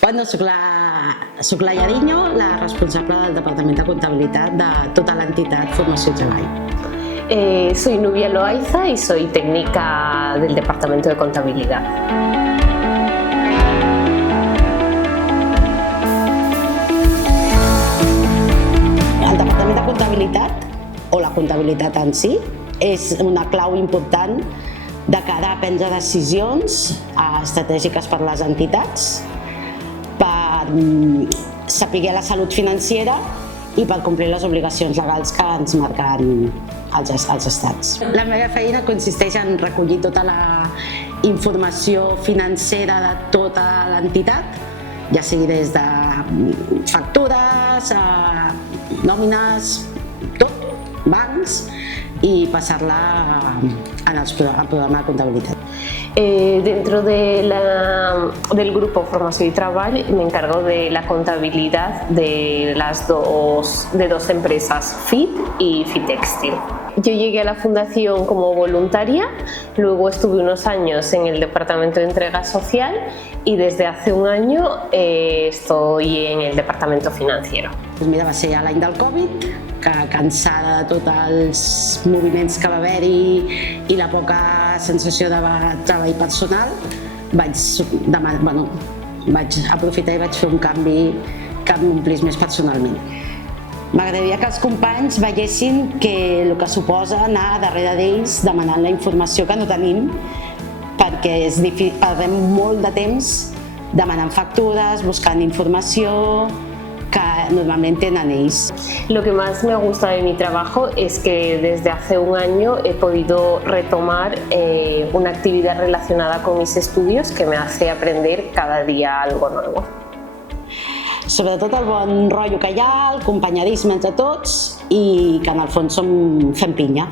Bueno, soc la Yariño, la responsable del Departament de Comptabilitat de tota l'entitat Formació i Treball. Soy Nubia Loaiza y soy técnica del Departamento de Contabilidad. El Departament de Comptabilitat, o la comptabilitat en si, és una clau important de cara a prendre decisions estratègiques per les entitats, per saber la salut financera i per complir les obligacions legals que ens marquen els estats. La meva feina consisteix en recollir tota la informació financera de tota l'entitat, ja sigui des de factures, nòmines, tot, bancs, y pasarla al programa de contabilidad. Dentro del grupo Formación y Trabajo me encargo de la contabilidad de dos empresas, FIT y FITextil. Yo llegué a la fundación como voluntaria, luego estuve unos años en el departamento de entrega social y desde hace un año estoy en el departamento financiero. Pues mira, va ser ja l'any del Covid, que cansada de tots els moviments que va haver-hi i la poca sensació de treball personal, vaig aprofitar i vaig fer un canvi que m'omplís més personalment. M'agradaria que els companys veiessin que el que suposa anar darrere d'ells demanant la informació que no tenim, perquè perdem molt de temps demanant factures, buscant informació que normalmente tenen ells. Lo que más me gusta de mi trabajo es que desde hace un año he podido retomar una actividad relacionada con mis estudios que me hace aprender cada día algo nuevo. Sobretot el bon rotllo que hi ha, el companyerisme entre tots i que en el fons fem pinya.